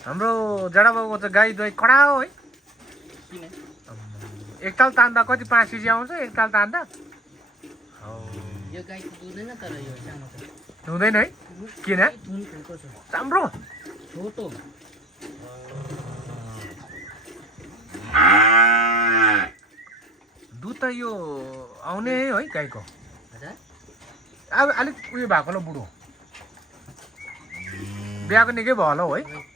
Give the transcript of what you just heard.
हाम्रो जडाबाबुको त गाई दुई कडा हो है किन एकताल तान्दा कति 5 केजी आउँछ एकताल तान्दा यो गाई दुधैन तर यो सानो छ हुँदैन है किन थुन छोटो छ राम्रो छोटो दुध त यो आउने है गाईको हजुर अब अलिक उयो भएको होला बुढो बिहाको निकै भयो होला हौ है